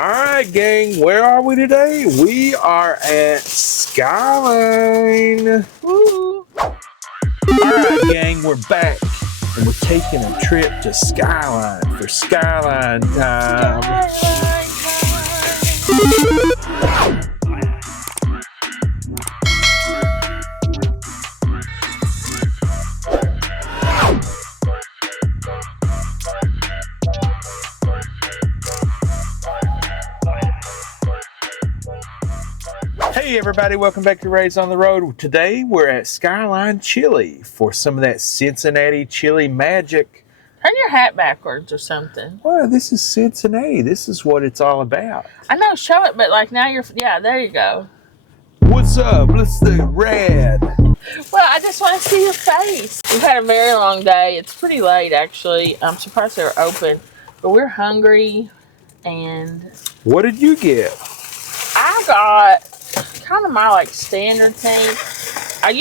All right, gang, where are we today? We are at Skyline. Woo. All right, gang, we're back. And we're taking a trip to Skyline for Skyline time. Hey everybody, welcome back to Raised on the Road. Today we're at Skyline Chili for some of that Cincinnati chili magic. Turn your hat backwards or something. Well, this is Cincinnati. This is what it's all about. I know, show it, but like now you're, yeah, there you go. What's up? Let's do rad. Well, I just want to see your face. We've had a very long day. It's pretty late, actually. I'm surprised they were open, but we're hungry. And what did you get? I got kind of my like standard thing. I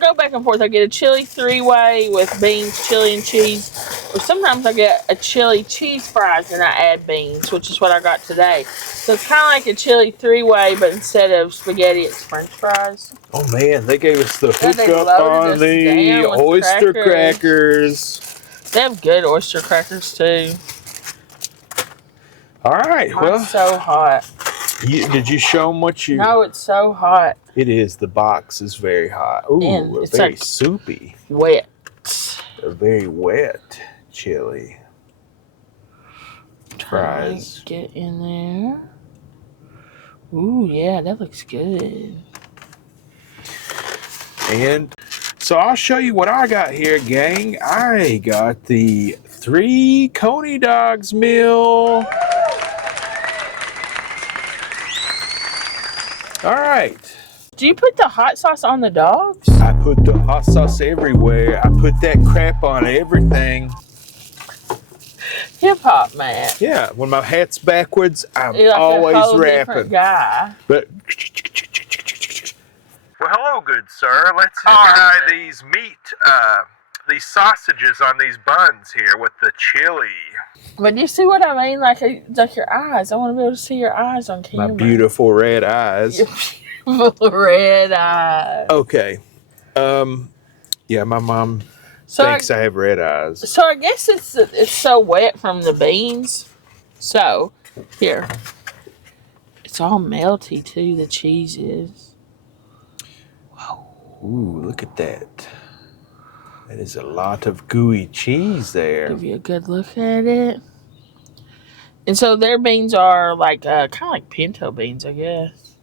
go back and forth. I get a chili 3-way with beans, chili, and cheese. Or sometimes I get a chili cheese fries and I add beans, which is what I got today. So it's kind of like a chili 3-way, but instead of spaghetti, it's French fries. Oh man, they gave us the hookup on the oyster crackers. They have good oyster crackers too. All right, well, it's so hot. Did you show them what you? No, it's so hot. It is. The box is very hot. Ooh, it's very like soupy. Wet. A very wet chili. Fries. Get in there. Ooh, yeah, that looks good. And so I'll show you what I got here, gang. I got the 3 Coney dogs meal. All right. Do you put the hot sauce on the dogs? I put the hot sauce everywhere. I put that crap on everything. Hip hop, man. Yeah, when my hat's backwards, I'm You're like always a whole rapping. Different guy. But well, hello, good sir. Let's try these these sausages on these buns here with the chili. But you see what I mean? Like your eyes. I want to be able to see your eyes on camera. My beautiful red eyes. Your beautiful red eyes. Okay. Yeah, my mom thinks I have red eyes. So I guess it's so wet from the beans. So, here. It's all melty too, the cheese is. Wow. Ooh, look at that. That is a lot of gooey cheese there. Give you a good look at it. And so their beans are like kind of like pinto beans, I guess.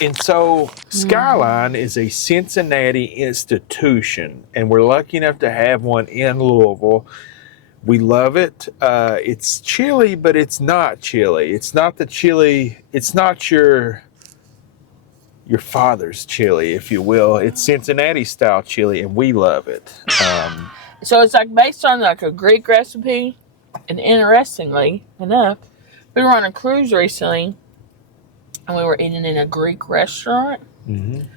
And so Skyline is a Cincinnati institution, and we're lucky enough to have one in Louisville. We love it. It's chili, but it's not chili. It's not the chili. It's not your father's chili, if you will. It's Cincinnati-style chili, and we love it. So it's like based on like a Greek recipe, and interestingly enough, we were on a cruise recently, and we were eating in a Greek restaurant, and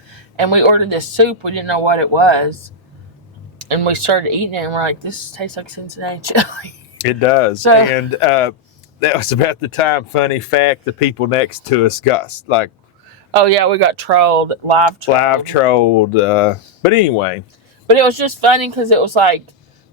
we ordered this soup. We didn't know what it was, and we started eating it, and we're like, this tastes like Cincinnati chili. It does. So, and that was about the time, funny fact, the people next to us got like, oh, yeah, we got trolled, live trolled. But anyway. But it was just funny because it was like,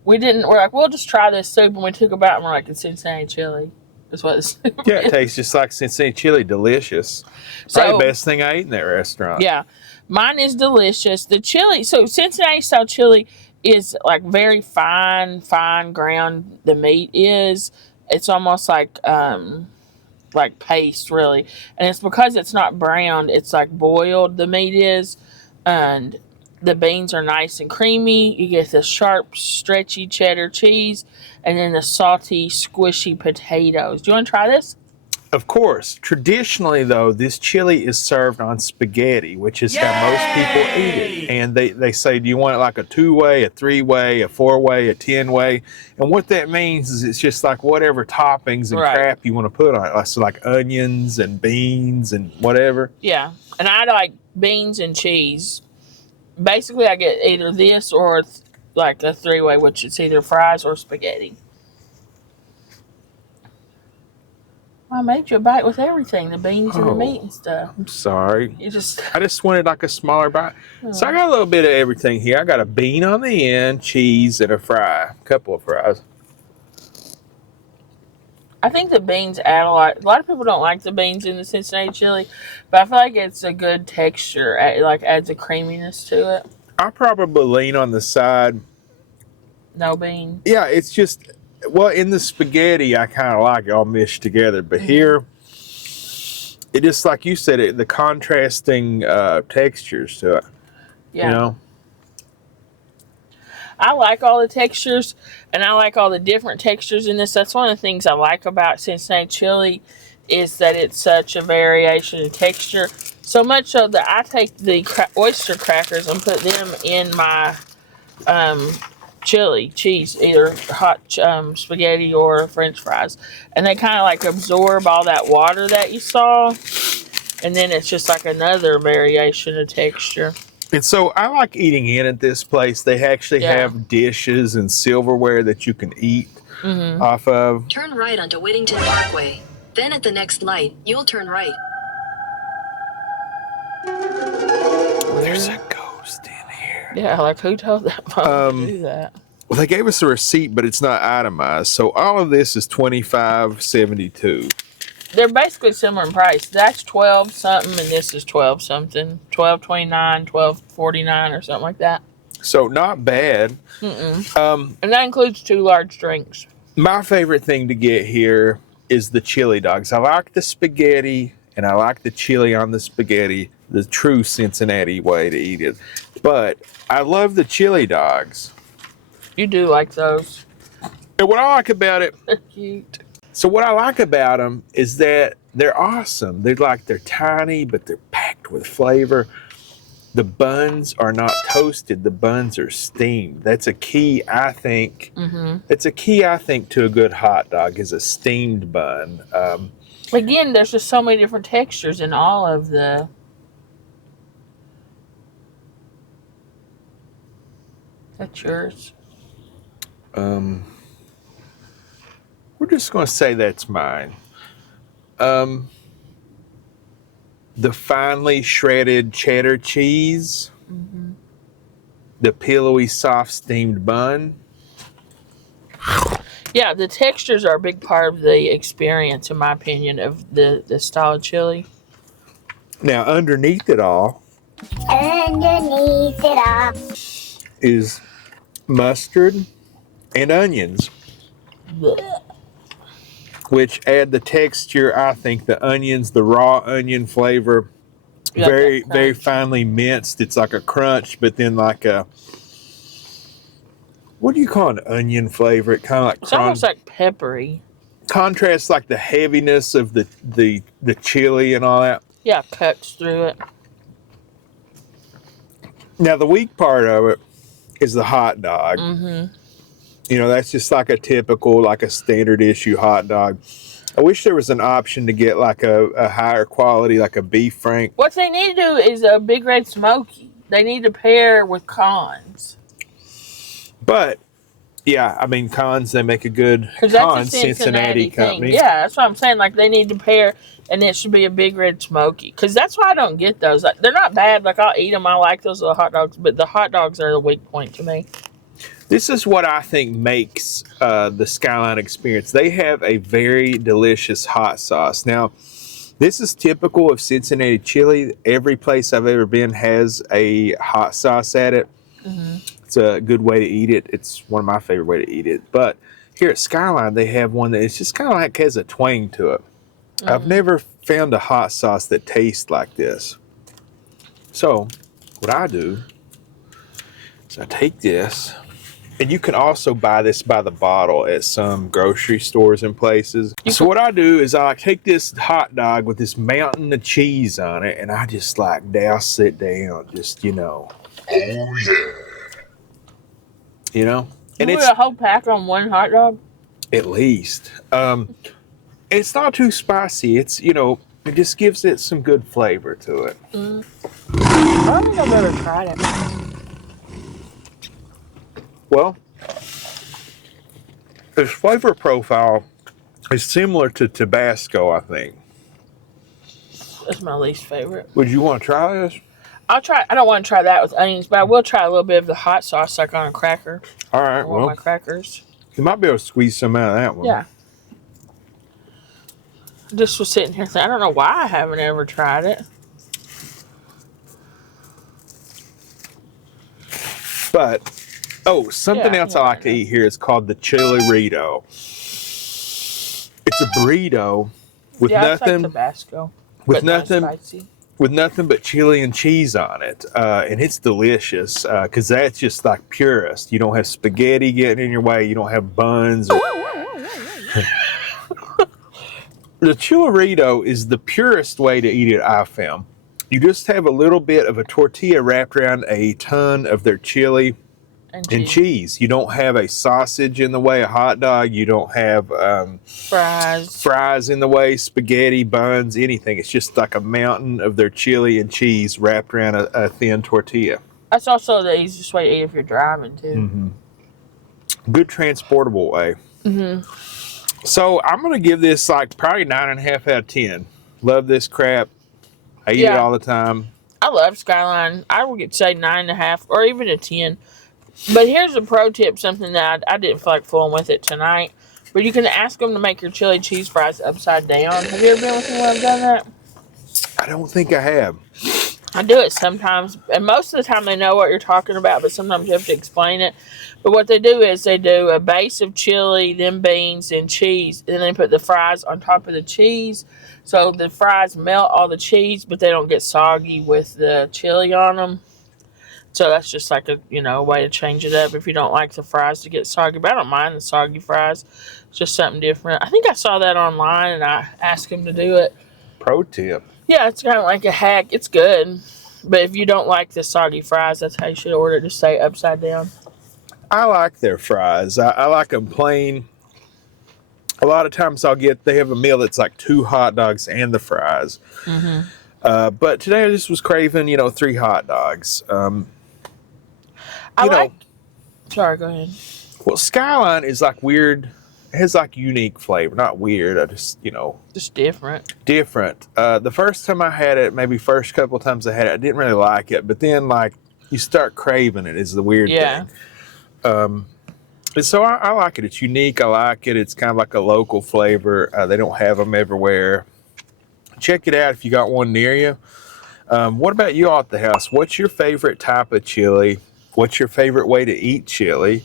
we're like, we'll just try this soup. And we took a bite and we're like, it's Cincinnati chili. That's what it's. Yeah, it tastes just like Cincinnati chili. Delicious. Probably the best thing I ate in that restaurant. Yeah. Mine is delicious. The chili, so Cincinnati-style chili is like very fine ground. The meat is. It's almost like paste, really. And it's because it's not browned, it's like boiled, the meat is, and the beans are nice and creamy. You get the sharp, stretchy cheddar cheese, and then the salty, squishy potatoes. Do you want to try this? Of course. Traditionally, though, this chili is served on spaghetti, which is how most people eat it. And they say, do you want it like a 2-way, a 3-way, a 4-way, a 10-way? And what that means is it's just like whatever toppings and crap you want to put on it. So like onions and beans and whatever. Yeah. And I like beans and cheese. Basically, I get either this or like a 3-way, which is either fries or spaghetti. I made you a bite with everything, the beans and the meat and stuff. I'm sorry. You just... I just wanted like a smaller bite. So I got a little bit of everything here. I got a bean on the end, cheese, and a fry. A couple of fries. I think the beans add a lot. A lot of people don't like the beans in the Cincinnati chili, but I feel like it's a good texture. It like adds a creaminess to it. I probably lean on the side. No bean. Yeah, it's just, well, in the spaghetti, I kind of like it all meshed together. But here, it just, like you said, the contrasting textures to it. Yeah. You know? I like all the textures, and I like all the different textures in this. That's one of the things I like about Cincinnati chili is that it's such a variation in texture. So much so that I take the oyster crackers and put them in my chili cheese, either hot spaghetti or French fries. And they kind of like absorb all that water that you saw. And then it's just like another variation of texture. And so I like eating in at this place. They actually have dishes and silverware that you can eat off of. Turn right onto Whittington Parkway. Then at the next light, you'll turn right. There's a ghost in here. Yeah, like who told that mom to do that? Well, they gave us a receipt, but it's not itemized. So all of this is $25.72. They're basically similar in price. That's 12 something, and this is 12 something. 12.29, 12.49, or something like that. So not bad. And that includes 2 large drinks. My favorite thing to get here is the chili dogs. I like the spaghetti, and I like the chili on the spaghetti, the true Cincinnati way to eat it. But I love the chili dogs. You do like those. And what I like about it, They're cute. so what I like about them is that they're awesome. They're tiny, but they're packed with flavor. The buns are not toasted. The buns are steamed. That's a key, I think. It's a key, I think, to a good hot dog is a steamed bun. Again, there's just so many different textures in all of the... That's yours. We're just going to say that's mine. The finely shredded cheddar cheese, the pillowy soft steamed bun. Yeah, the textures are a big part of the experience, in my opinion, of the style of chili. Now, underneath it all is mustard and onions, which add the texture. I think the onions, the raw onion flavor, very finely minced. It's like a crunch, but then like a, what do you call an onion flavor? It kind of like it's almost like peppery. Contrasts like the heaviness of the chili and all that. Yeah, cuts through it. Now the weak part of it is the hot dog. You know, that's just like a typical, like a standard issue hot dog. I wish there was an option to get like a higher quality, like a beef frank. What they need to do is a Big Red Smoky. They need to pair with Cons. But, yeah, I mean, Cons, they make a good Cincinnati company. Yeah, that's what I'm saying. Like, they need to pair, and it should be a Big Red Smoky. Because that's why I don't get those. Like, they're not bad. Like, I'll eat them. I like those little hot dogs. But the hot dogs are the weak point to me. This is what I think makes the Skyline experience. They have a very delicious hot sauce. Now, this is typical of Cincinnati chili. Every place I've ever been has a hot sauce at it. It's a good way to eat it. It's one of my favorite ways to eat it. But here at Skyline, they have one that it's just kind of like has a twang to it. I've never found a hot sauce that tastes like this. So, what I do is I take this, and you can also buy this by the bottle at some grocery stores and places. So what I do is I take this hot dog with this mountain of cheese on it, and I just like douse it down, just, you know. Oh, yeah. You know? And you it's put a whole pack on one hot dog? At least. It's not too spicy. It's, you know, it just gives it some good flavor to it. I don't think I've ever tried it. Well, its flavor profile It's similar to Tabasco, I think. That's my least favorite. Would you want to try this? I'll try. I don't want to try that with onions, but I will try a little bit of the hot sauce like on a cracker. All right, One of my crackers. You might be able to squeeze some out of that one. Yeah. Just was sitting here thinking, I don't know why I haven't ever tried it. But, something else I like to eat here is called the chilorito. It's a burrito with nothing. It's like Tabasco. With not nothing. spicy. With nothing but chili and cheese on it, and it's delicious because that's just like purest. You don't have spaghetti getting in your way. You don't have buns. The chilorito is the purest way to eat it, I found. You just have a little bit of a tortilla wrapped around a ton of their chili and cheese. You don't have a sausage in the way, a hot dog. You don't have fries in the way, spaghetti, buns, anything. It's just like a mountain of their chili and cheese wrapped around a thin tortilla. That's also the easiest way to eat if you're driving, too. Mm-hmm. Good transportable way. Mm-hmm. So I'm going to give this like probably 9.5 out of 10. Love this crap. I eat it all the time. I love Skyline. I would say 9.5 or even a 10. But here's a pro tip, something that I didn't feel like fooling with it tonight. But you can ask them to make your chili cheese fries upside down. Have you ever been with me when I've done that? I don't think I have. I do it sometimes. And most of the time they know what you're talking about, but sometimes you have to explain it. But what they do is they do a base of chili, then beans, and cheese. And then they put the fries on top of the cheese. So the fries melt all the cheese, but they don't get soggy with the chili on them. So that's just like a way to change it up if you don't like the fries to get soggy. But I don't mind the soggy fries. It's just something different. I think I saw that online and I asked them to do it. Pro tip. Yeah, it's kind of like a hack. It's good. But if you don't like the soggy fries, that's how you should order it, to stay upside down. I like their fries. I like them plain. A lot of times they have a meal that's like 2 hot dogs and the fries. Mm-hmm. But today I just was craving, 3 hot dogs. Sorry, go ahead. Well, Skyline is like weird. It has like unique flavor. Not weird. I just, Just different. Different. The first time I had it, maybe first couple of times I had it, I didn't really like it. But then, like, you start craving it is the weird thing. And so I like it. It's unique. I like it. It's kind of like a local flavor. They don't have them everywhere. Check it out if you got one near you. What about you all at the house? What's your favorite type of chili? What's your favorite way to eat chili?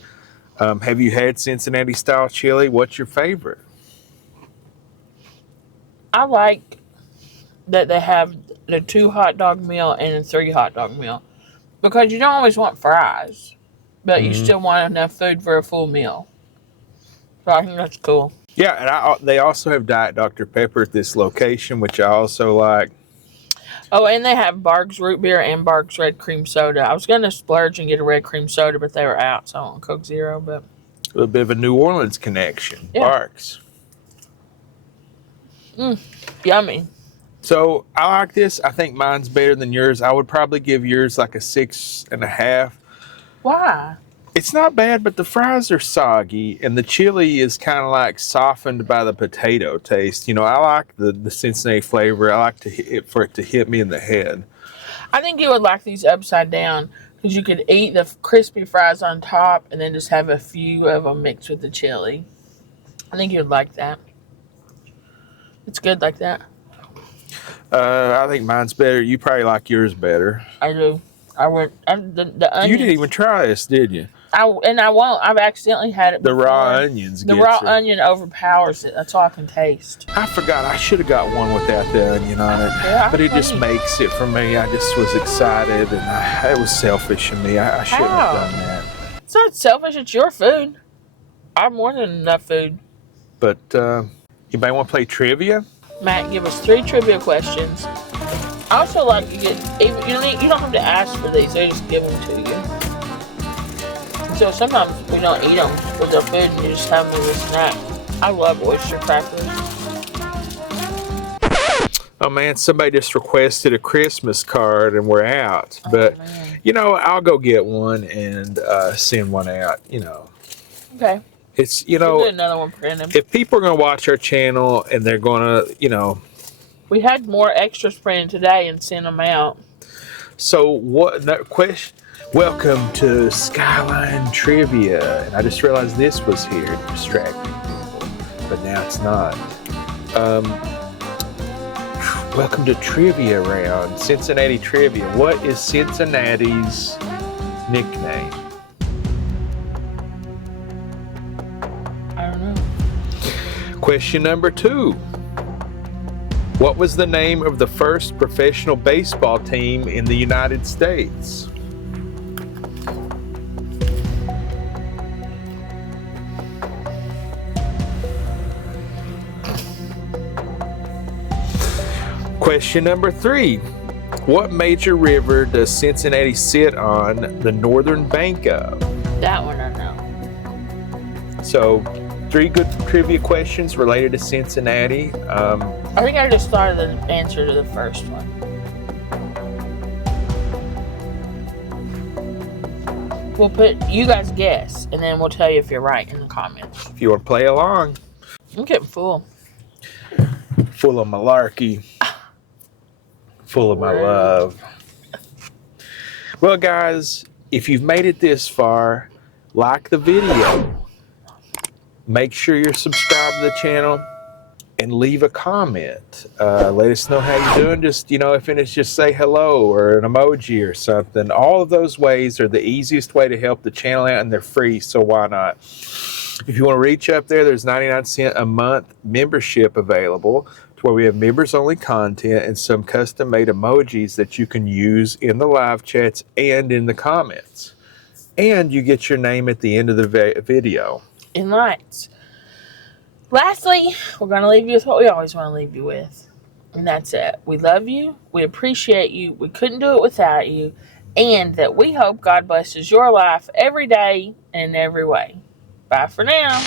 Have you had Cincinnati-style chili? What's your favorite? I like that they have the 2 hot dog meal and a 3 hot dog meal. Because you don't always want fries. But you still want enough food for a full meal. So I think that's cool. Yeah, and they also have Diet Dr. Pepper at this location, which I also like. Oh, and they have Barg's root beer and Barg's red cream soda. I was going to splurge and get a red cream soda, but they were out, so I want Coke Zero. But a little bit of a New Orleans connection. Yeah. Barg's. Yummy. So I like this. I think mine's better than yours. I would probably give yours like a 6.5. Why? It's not bad, but the fries are soggy, and the chili is kind of like softened by the potato taste. I like the Cincinnati flavor. I like for it to hit me in the head. I think you would like these upside down because you could eat the crispy fries on top and then just have a few of them mixed with the chili. I think you would like that. It's good like that. I think mine's better. You probably like yours better. I do. The onions. You didn't even try this, did you? I won't. I've accidentally had it before. The raw onions. The raw onion overpowers it. That's all I can taste. I forgot. I should have got one without the onion on it. Yeah, but it just makes it for me. I just was excited, and it was selfish of me. I shouldn't have done that. It's not selfish. It's your food. I have more than enough food. But anybody want to play trivia? Matt, give us 3 trivia questions. I also like you don't have to ask for these. They just give them to you. So sometimes we don't eat them with our food and you just have them as a snack. I love oyster crackers. Oh man, somebody just requested a Christmas card and we're out. But, I'll go get one and send one out, Okay. It's, We'll do another one for him. if people are going to watch our channel and they're going to, We had more extras printed today and sent them out. So what? No, question. Welcome to Skyline Trivia, and I just realized this was here to distract people, but now it's not. Welcome to Trivia Round, Cincinnati Trivia. What is Cincinnati's nickname? I don't know. Question number 2. What was the name of the first professional baseball team in the United States? Question number 3. What major river does Cincinnati sit on the northern bank of? That one I know. So, 3 good trivia questions related to Cincinnati. I think I just thought of the answer to the first one. We'll put, you guys guess, and then we'll tell you if you're right in the comments. If you want to play along. I'm getting full. Full of malarkey. Full of my love. Well, guys, if you've made it this far, like the video. Make sure you're subscribed to the channel and leave a comment. Let us know how you're doing. Just, if it's just say hello or an emoji or something. All of those ways are the easiest way to help the channel out, and they're free, so why not? If you want to reach up there, there's 99 cents a month membership available to where we have members-only content and some custom-made emojis that you can use in the live chats and in the comments. And you get your name at the end of the video. In lights. Lastly, we're going to leave you with what we always want to leave you with. And that's it. We love you. We appreciate you. We couldn't do it without you. And that we hope God blesses your life every day and in every way. Bye for now.